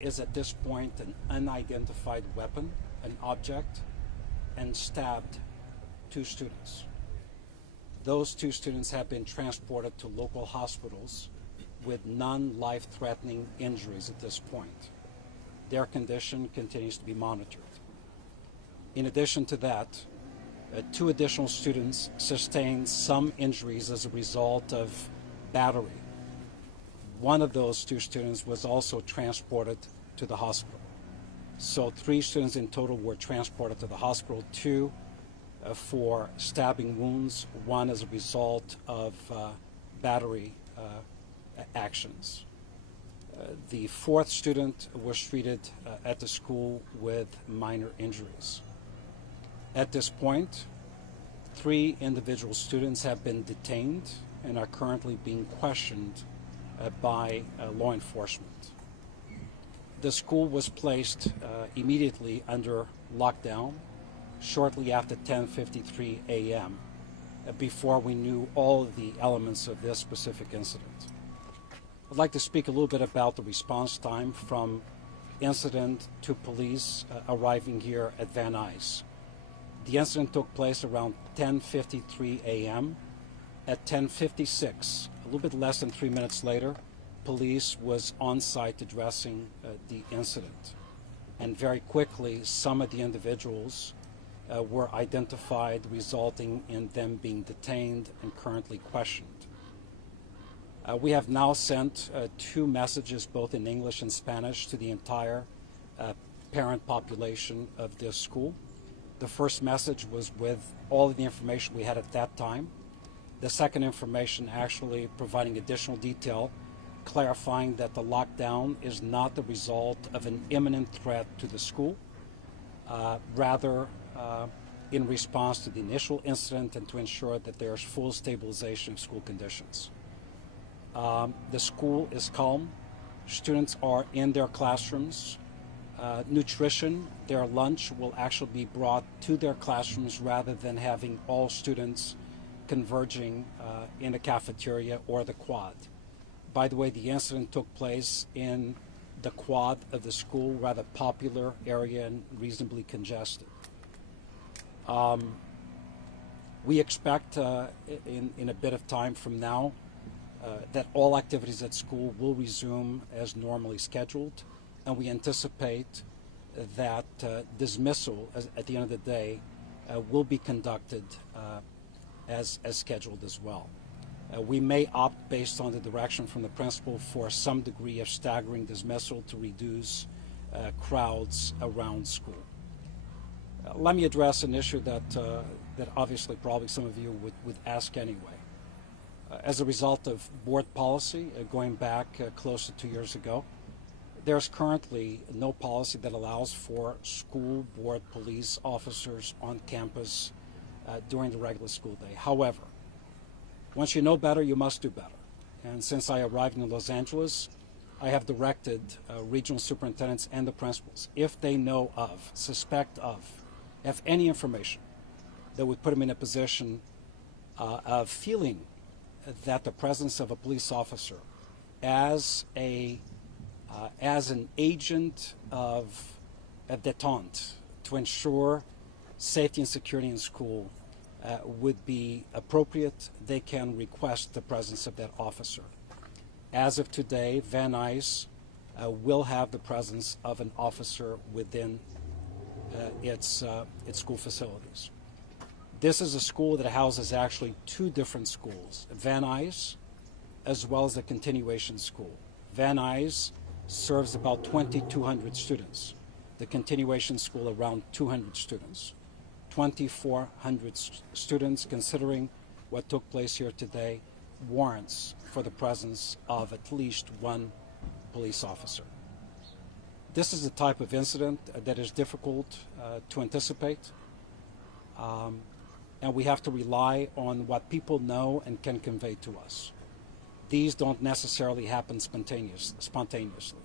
is at this point an unidentified weapon, an object, and stabbed two students. Those two students have been transported to local hospitals with non-life-threatening injuries at this point. Their condition continues to be monitored. In addition to that, two additional students sustained some injuries as a result of battery. One of those two students was also transported to the hospital. So 3 students in total were transported to the hospital, 2 for stabbing wounds, 1 as a result of battery actions. The 4th student was treated at the school with minor injuries. At this point, 3 individual students have been detained and are currently being questioned by law enforcement. The school was placed immediately under lockdown shortly after 10:53 a.m. Before we knew all of the elements of this specific incident. I'd like to speak a little bit about the response time from incident to police arriving here at Van Nuys. The incident took place around 10:53 a.m. At 10:56, a little bit less than 3 minutes later, police was on site addressing the incident. And very quickly, some of the individuals were identified, resulting in them being detained and currently questioned. We have now sent 2 messages, both in English and Spanish, to the entire parent population of this school. The first message was with all of the information we had at that time. The second information actually providing additional detail, clarifying that the lockdown is not the result of an imminent threat to the school, rather in response to the initial incident and to ensure that there's full stabilization of school conditions. The school is calm. Students are in their classrooms. Nutrition, their lunch, will actually be brought to their classrooms rather than having all students converging in the cafeteria or the quad. By the way, the incident took place in the quad of the school, rather popular area and reasonably congested. We expect in a bit of time from now that all activities at school will resume as normally scheduled, and we anticipate that dismissal at the end of the day will be conducted as scheduled as well. We may opt, based on the direction from the principal, for some degree of staggering dismissal to reduce crowds around school. Let me address an issue that obviously probably some of you would ask anyway. As a result of board policy going back close to 2 years ago, there's currently no policy that allows for school board police officers on campus during the regular school day. However, once you know better, you must do better. And since I arrived in Los Angeles, I have directed regional superintendents and the principals, if they know of, suspect of, have any information that would put them in a position of feeling that the presence of a police officer as an agent of détente to ensure safety and security in school would be appropriate, they can request the presence of that officer. As of today, Van Nuys will have the presence of an officer within its school facilities. This is a school that houses actually 2 different schools, Van Nuys as well as a continuation school. Van Nuys serves about 2,200 students. The continuation school around 200 students. 2,400 students, considering what took place here today, warrants for the presence of at least 1 police officer. This is the type of incident that is difficult to anticipate, and we have to rely on what people know and can convey to us. These don't necessarily happen spontaneously.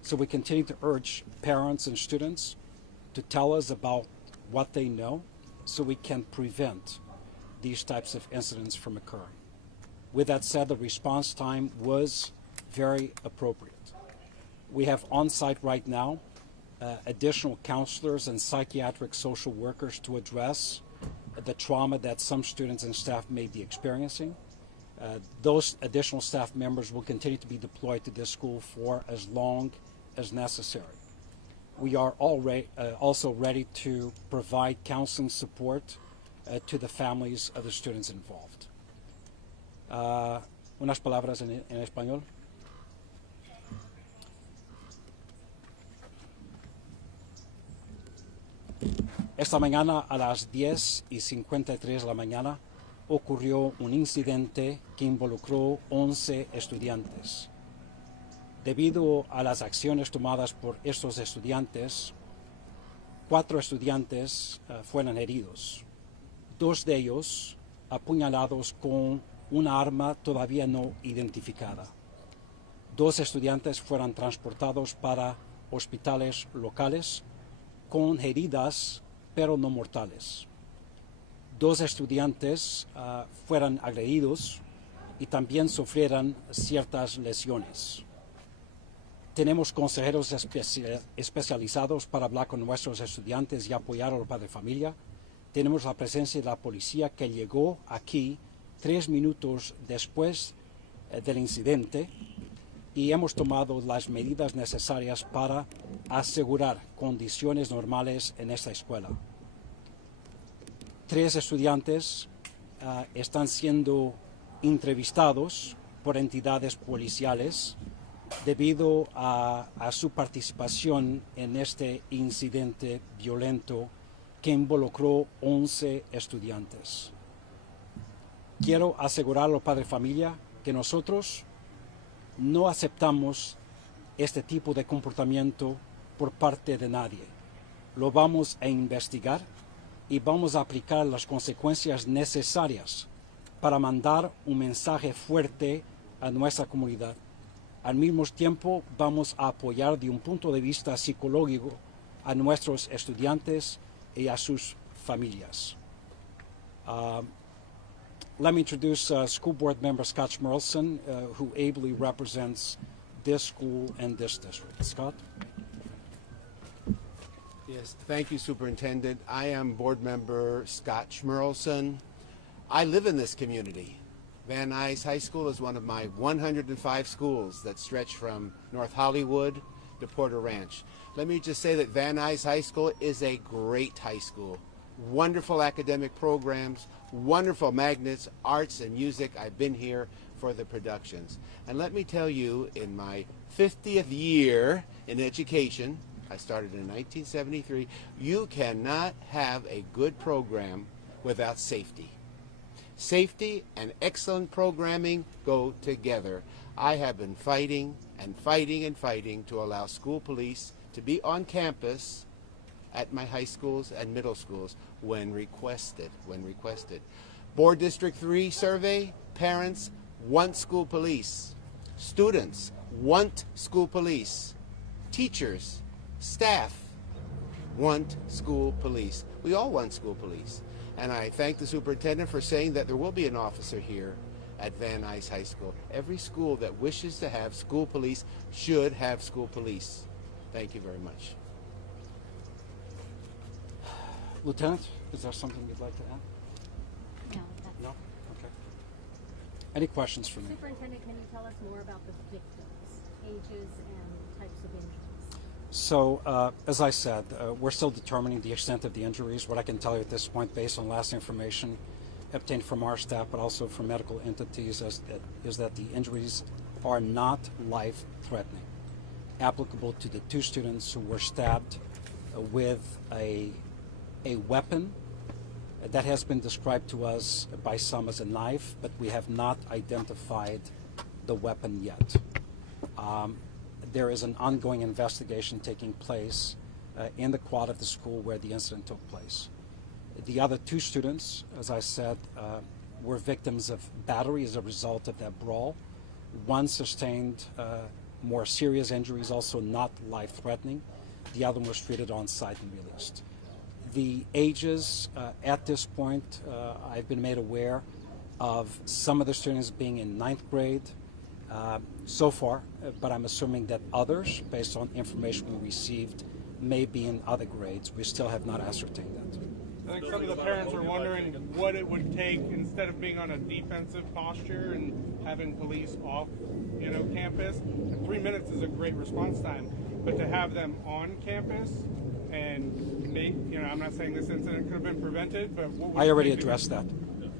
So we continue to urge parents and students to tell us about what they know so we can prevent these types of incidents from occurring. With that said, the response time was very appropriate. We have on site right now additional counselors and psychiatric social workers to address the trauma that some students and staff may be experiencing. Those additional staff members will continue to be deployed to this school for as long as necessary. We are also ready to provide counseling support to the families of the students involved. Unas palabras en español. Esta mañana a las 10:53 de la mañana ocurrió un incidente que involucró 11 estudiantes. Debido a las acciones tomadas por estos estudiantes, 4 estudiantes fueron heridos. 2 de ellos apuñalados con una arma todavía no identificada. 2 estudiantes fueron transportados para hospitales locales con heridas pero no mortales. 2 estudiantes fueron agredidos y también sufrieron ciertas lesiones. Tenemos consejeros especializados para hablar con nuestros estudiantes y apoyar a los padres de familia. Tenemos la presencia de la policía que llegó aquí 3 minutos después del incidente y hemos tomado las medidas necesarias para asegurar condiciones normales en esta escuela. 3 estudiantes están siendo entrevistados por entidades policiales debido a su participación en este incidente violento que involucró 11 estudiantes. Quiero asegurar a los padres de familia que nosotros no aceptamos este tipo de comportamiento por parte de nadie. Lo vamos a investigar y vamos a aplicar las consecuencias necesarias para mandar un mensaje fuerte a nuestra comunidad. Al mismo tiempo, vamos a apoyar de un punto de vista psicológico a nuestros estudiantes y a sus familias. Let me introduce School Board Member Scott Schmerlson, who ably represents this school and this district. Scott? Yes, thank you, Superintendent. I am Board Member Scott Schmerlson. I live in this community. Van Nuys High School is one of my 105 schools that stretch from North Hollywood to Porter Ranch. Let me just say that Van Nuys High School is a great high school. Wonderful academic programs, wonderful magnets, arts and music. I've been here for the productions. And let me tell you, in my 50th year in education, I started in 1973, you cannot have a good program without safety. Safety and excellent programming go together. I have been fighting and fighting and fighting to allow school police to be on campus at my high schools and middle schools when requested. Board District 3 survey, parents want school police. Students want school police. Teachers, staff want school police. We all want school police. And I thank the superintendent for saying that there will be an officer here at Van Nuys High School. Every school that wishes to have school police should have school police. Thank you very much. Lieutenant, is there something you'd like to add? No, that's No? Okay. Any questions for me? Superintendent, can you tell us more about the victims, ages, and types of injuries? So, as I said, we're still determining the extent of the injuries. What I can tell you at this point, based on last information obtained from our staff, but also from medical entities, is that the injuries are not life-threatening, applicable to the 2 students who were stabbed with a weapon that has been described to us by some as a knife, but we have not identified the weapon yet. There is an ongoing investigation taking place in the quad of the school where the incident took place. The other 2 students, as I said, were victims of battery as a result of that brawl. One sustained more serious injuries, also not life-threatening. The other was treated on site and released. The ages, at this point, I've been made aware of some of the students being in 9th grade, so far, but I'm assuming that others, based on information we received, may be in other grades. We still have not ascertained that. I think some of the parents are wondering what it would take instead of being on a defensive posture and having police off, campus. And 3 minutes is a great response time, but to have them on campus and I'm not saying this incident could have been prevented, but what would I already it take to- addressed that.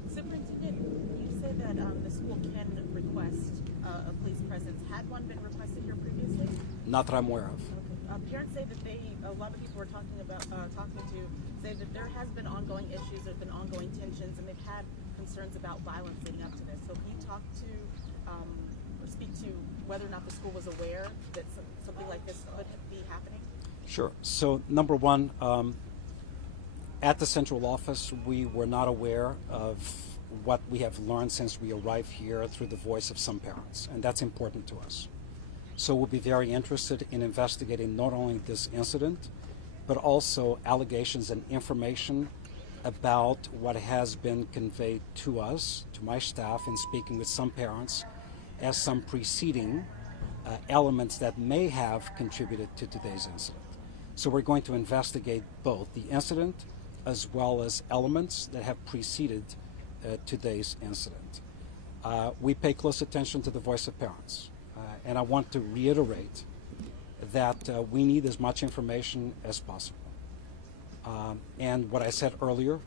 Superintendent, you said that the school can request a police presence. Had one been requested here previously? Not that I'm aware of. Parents say that a lot of people we're talking to say that there has been ongoing issues, there's been ongoing tensions, and they've had concerns about violence leading up to this. So can you talk to or speak to whether or not the school was aware that something like this could be happening? Sure. So, number one, at the central office, we were not aware of what we have learned since we arrived here through the voice of some parents, and that's important to us. So we'll be very interested in investigating not only this incident, but also allegations and information about what has been conveyed to us, to my staff, in speaking with some parents, as some preceding elements that may have contributed to today's incident. So we're going to investigate both the incident as well as elements that have preceded today's incident. We pay close attention to the voice of parents. And I want to reiterate that we need as much information as possible. And what I said earlier,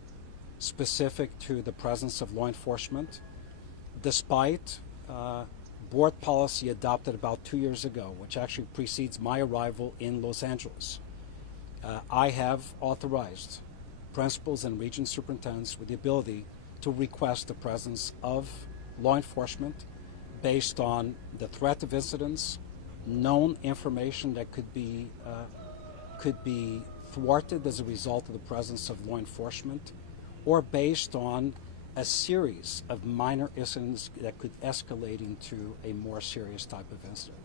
specific to the presence of law enforcement, despite board policy adopted about 2 years ago, which actually precedes my arrival in Los Angeles, I have authorized principals and region superintendents with the ability to request the presence of law enforcement based on the threat of incidents, known information that could be thwarted as a result of the presence of law enforcement, or based on a series of minor incidents that could escalate into a more serious type of incident.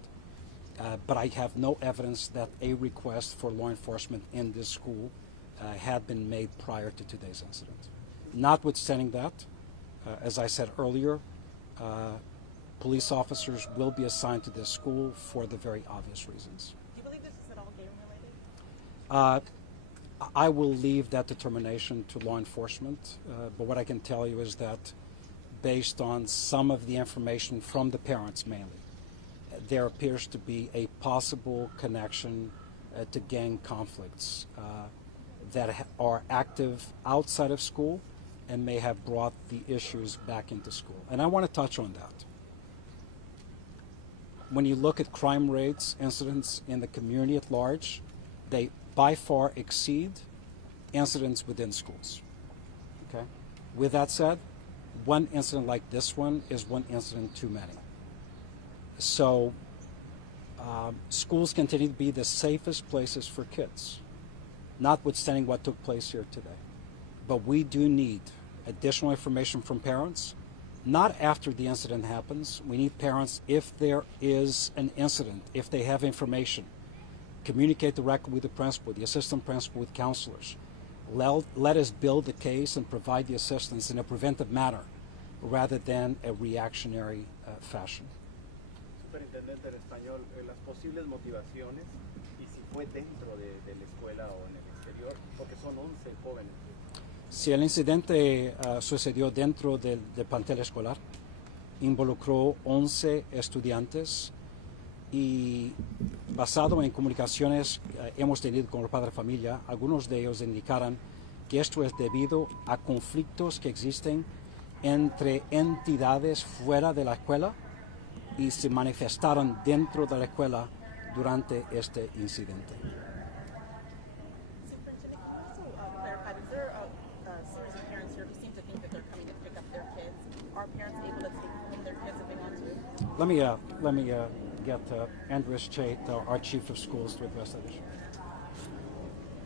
But I have no evidence that a request for law enforcement in this school had been made prior to today's incident. Notwithstanding that, as I said earlier, police officers will be assigned to this school for the very obvious reasons. Do you believe this is at all game related? I will leave that determination to law enforcement, but what I can tell you is that based on some of the information from the parents mainly, there appears to be a possible connection to gang conflicts that are active outside of school and may have brought the issues back into school. And I want to touch on that. When you look at crime rates, incidents in the community at large, they by far exceed incidents within schools. Okay? With that said, one incident like this one is one incident too many. So schools continue to be the safest places for kids, notwithstanding what took place here today. But we do need additional information from parents, not after the incident happens. We need parents, if there is an incident, if they have information, communicate directly with the principal, the assistant principal, with counselors. Let us build the case and provide the assistance in a preventive manner rather than a reactionary fashion. Superintendente en español, las posibles motivaciones y si fue dentro de la escuela o en el exterior, porque son 11 jóvenes. Si el incidente sucedió dentro del plantel escolar, involucró 11 estudiantes y basado en comunicaciones hemos tenido con el padre de familia, algunos de ellos indicaron que esto es debido a conflictos que existen entre entidades fuera de la escuela y se manifestaron dentro de la escuela durante este incidente. Superintendent, can you also clarify, is there a series of parents here who seem to think that they're coming to pick up their kids? Are parents able to take home their kids if they want to? Let me get Andres Chait, our chief of schools, to address that issue.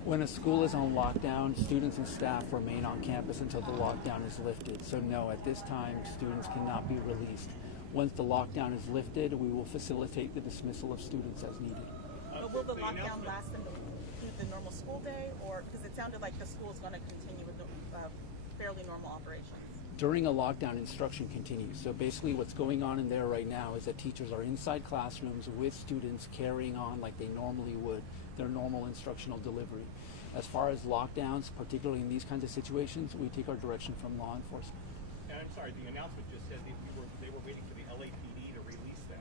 When a school is on lockdown, students and staff remain on campus until the lockdown is lifted. So no, at this time, students cannot be released. Once the lockdown is lifted, we will facilitate the dismissal of students as needed. But will the lockdown last them through the normal school day, or because it sounded like the school is going to continue with the fairly normal operations? During a lockdown, instruction continues. So basically what's going on in there right now is that teachers are inside classrooms with students carrying on like they normally would their normal instructional delivery. As far as lockdowns, particularly in these kinds of situations, we take our direction from law enforcement. And I'm sorry, the announcement just said that they were waiting for the LAPD to release them.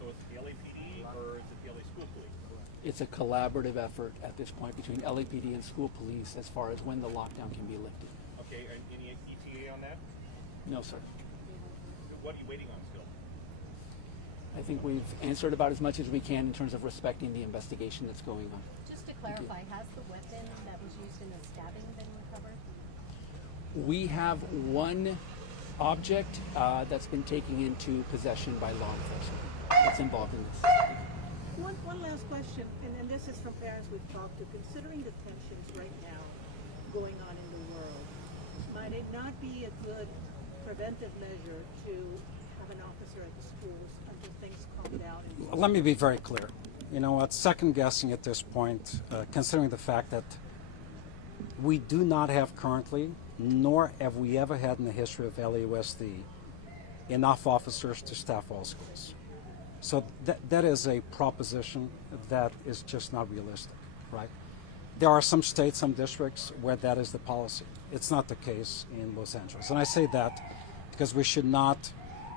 So is it the LAPD or is it the LA School Police? It's a collaborative effort at this point between LAPD and school police as far as when the lockdown can be lifted. Okay, and any ETA on that? No, sir. What are you waiting on still? I think we've answered about as much as we can in terms of respecting the investigation that's going on. Just to clarify, has the weapon that was used in the stabbing been recovered? We have one object that's been taken into possession by law enforcement that's involved in this. One last question, and this is from parents we've talked to. Considering the tensions right now going on in the world, might it not be a good preventive measure to have an officer at the schools until things calm down? And Let me be very clear. You know what, second guessing at this point, considering the fact that we do not have currently, nor have we ever had in the history of LAUSD, enough officers to staff all schools. So that is a proposition that is just not realistic, right? There are some states, some districts where that is the policy. It's not the case in Los Angeles. And I say that because we should not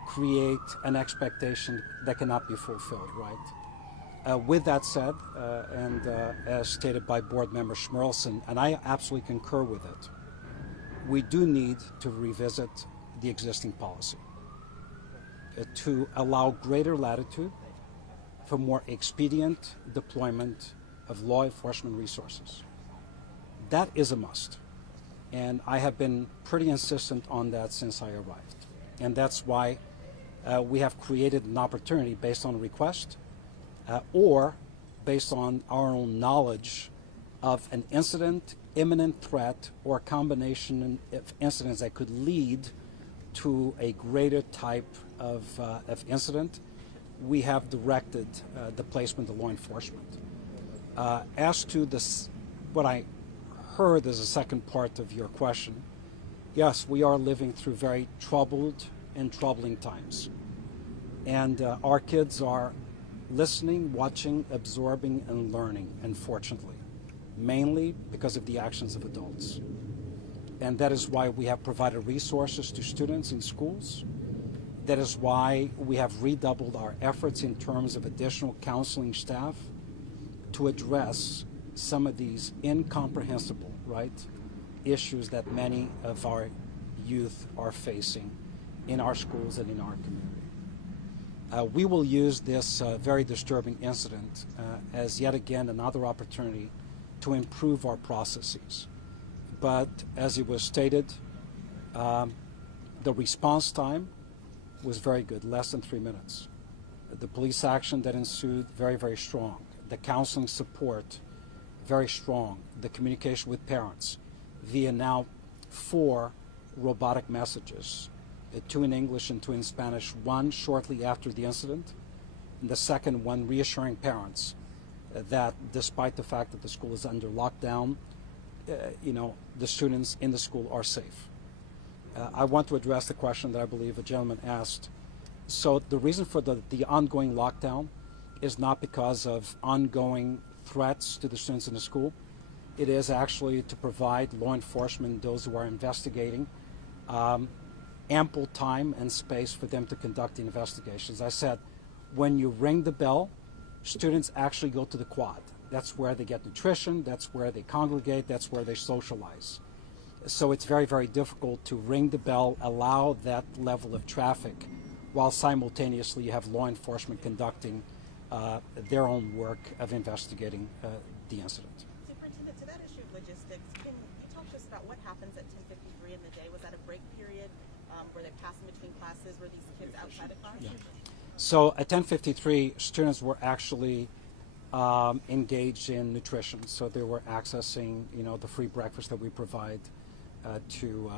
create an expectation that cannot be fulfilled, right? With that said, and as stated by Board Member Schmerlson, and I absolutely concur with it, we do need to revisit the existing policy to allow greater latitude for more expedient deployment of law enforcement resources. That is a must. And I have been pretty insistent on that since I arrived. And that's why we have created an opportunity based on a request or based on our own knowledge of an incident, imminent threat, or a combination of incidents that could lead to a greater type of incident. We have directed the placement of law enforcement. As to this, what I heard as a second part of your question, yes, we are living through very troubled and troubling times. And our kids are listening, watching, absorbing, and learning, unfortunately, mainly because of the actions of adults. And that is why we have provided resources to students in schools. That is why we have redoubled our efforts in terms of additional counseling staff to address some of these incomprehensible, right, issues that many of our youth are facing in our schools and in our community. We will use this very disturbing incident as yet again another opportunity to improve our processes. But as it was stated, the response time was very good, less than 3 minutes. The police action that ensued, very, very strong. The counseling support, very strong. The communication with parents via now 4 robotic messages, 2 in English and 2 in Spanish, one shortly after the incident, and the second one reassuring parents that despite the fact that the school is under lockdown, the students in the school are safe. I want to address the question that I believe a gentleman asked. So the reason for the ongoing lockdown is not because of ongoing threats to the students in the school. It is actually to provide law enforcement, those who are investigating, ample time and space for them to conduct the investigations. I said, when you ring the bell, students actually go to the quad. That's where they get nutrition, that's where they congregate, that's where they socialize. So it's very, very difficult to ring the bell, allow that level of traffic, while simultaneously you have law enforcement conducting their own work of investigating the incident. Superintendent, to that issue of logistics, can you talk to us about what happens at 10:53 in the day? Was that a break period? Were they passing between classes? Were these kids outside of class? Yeah. So at 10:53, students were actually engaged in nutrition. So they were accessing, the free breakfast that we provide to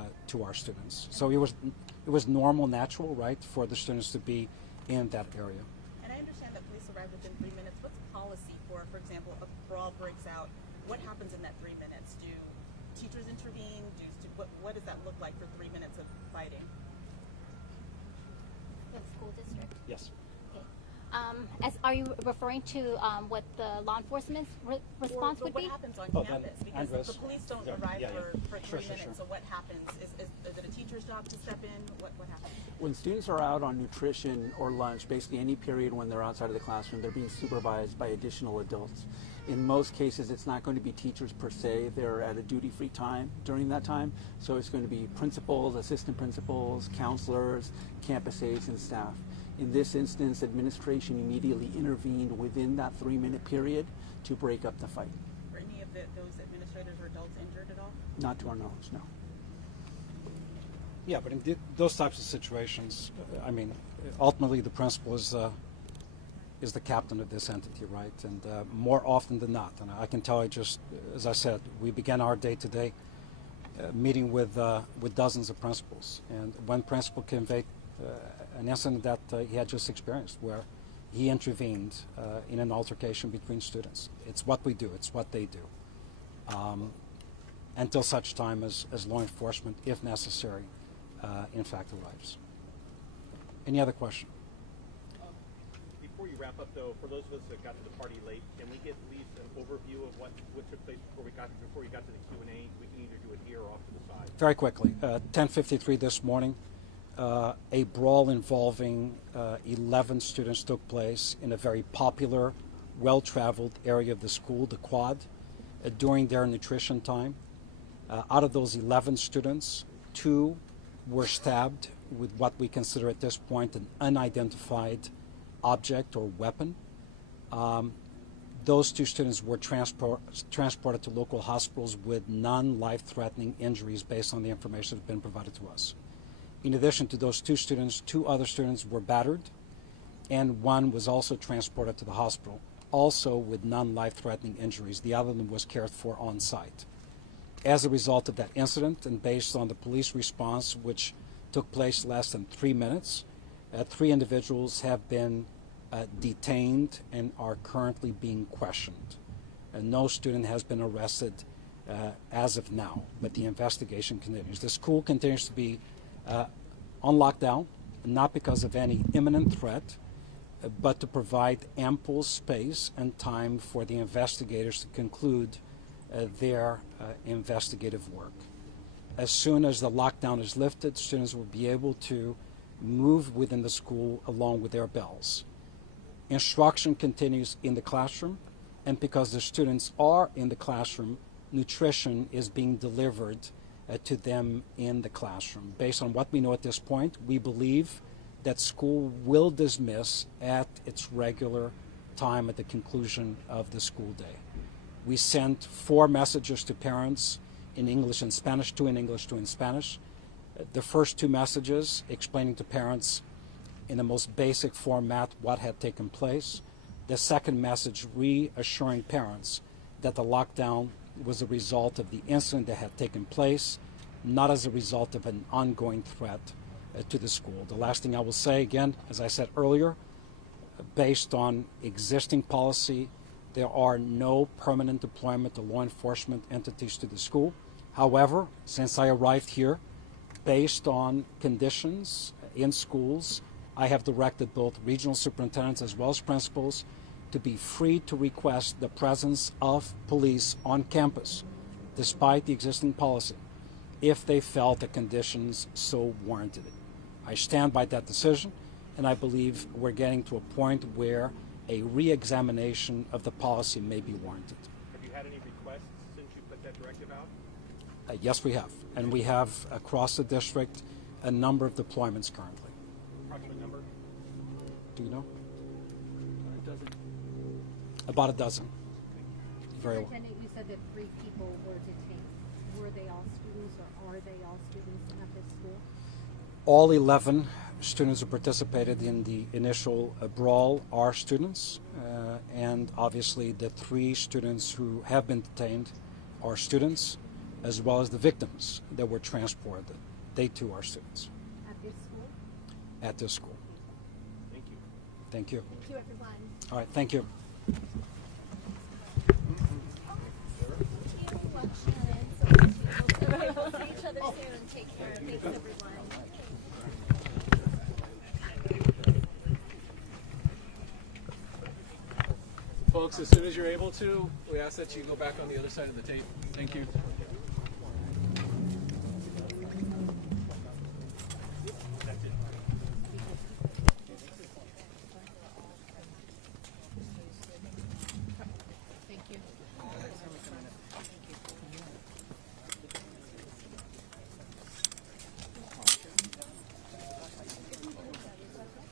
our students. So it was normal, natural, right, for the students to be in that area. And I understand that police arrived within 3 minutes. What's the policy for example, a brawl breaks out? What happens in that 3 minutes? Do teachers intervene? Do what does that look like for 3 minutes of fighting? The school district. Yes. Okay. Are you referring to what the law enforcement's response would what be? happens on Oh, campus? then, Because Andres. the police don't Yeah, arrive yeah, yeah. for 3 Sure, minutes. sure. So what happens? Is it a teacher's job to step in? What happens? When students are out on nutrition or lunch, basically any period when they're outside of the classroom, they're being supervised by additional adults. In most cases, it's not going to be teachers per se. They're at a duty-free time during that time. So it's going to be principals, assistant principals, counselors, campus aides, and staff. In this instance, administration immediately intervened within that 3-minute period to break up the fight. Were any of those administrators or adults injured at all? Not to our knowledge, no. Yeah, but in those types of situations, I mean, ultimately the principal is the captain of this entity, right? And more often than not, and I can tell you, just as I said, we began our day today meeting with dozens of principals, and one principal conveyed an incident that he had just experienced, where he intervened in an altercation between students. It's what we do. It's what they do. Until such time as law enforcement, if necessary, in fact arrives. Any other question? Before you wrap up, though, for those of us that got to the party late, can we get at least an overview of what took place before you got to the Q&A? We can either do it here or off to the side. Very quickly, 10:53 this morning, a brawl involving 11 students took place in a very popular, well-traveled area of the school, the Quad, during their nutrition time. Out of those 11 students, 2 were stabbed with what we consider at this point an unidentified object or weapon. Those 2 students were transported to local hospitals with non-life-threatening injuries based on the information that's been provided to us. In addition to those 2 students, 2 other students were battered, and 1 was also transported to the hospital, also with non-life-threatening injuries. The other one was cared for on site. As a result of that incident, and based on the police response, which took place less than 3 minutes, 3 individuals have been detained and are currently being questioned. No student has been arrested as of now, but the investigation continues. The school continues to be on lockdown, not because of any imminent threat, but to provide ample space and time for the investigators to conclude their investigative work. As soon as the lockdown is lifted, students will be able to move within the school along with their bells. Instruction continues in the classroom, and because the students are in the classroom, nutrition is being delivered to them in the classroom. Based on what we know at this point, we believe that school will dismiss at its regular time at the conclusion of the school day. We sent 4 messages to parents in English and Spanish, 2 in English, 2 in Spanish. The first 2 messages explaining to parents in the most basic format what had taken place. The second message reassuring parents that the lockdown was a result of the incident that had taken place, not as a result of an ongoing threat to the school. The last thing I will say, again, as I said earlier, based on existing policy, there are no permanent deployment of law enforcement entities to the school. However, since I arrived here, based on conditions in schools, I have directed both regional superintendents as well as principals to be free to request the presence of police on campus, despite the existing policy, if they felt the conditions so warranted it. I stand by that decision, and I believe we're getting to a point where a re-examination of the policy may be warranted. Have you had any requests since you put that directive out? Yes, we have. And we have, across the district, a number of deployments currently. Approximate number? Do you know? It doesn't. About a dozen. Very well. Superintendent, you said that 3 people were detained. Were they all students, or are they all students at this school? All 11 students who participated in the initial brawl are students, and obviously the 3 students who have been detained are students, as well as the victims that were transported. They too are students At this school? at this school. Thank you. Thank you. Thank you, everyone. All right, thank you. We'll see each other Take care. Thanks, everyone. Folks, as soon as you're able to, we ask that you go back on the other side of the tape. Thank you.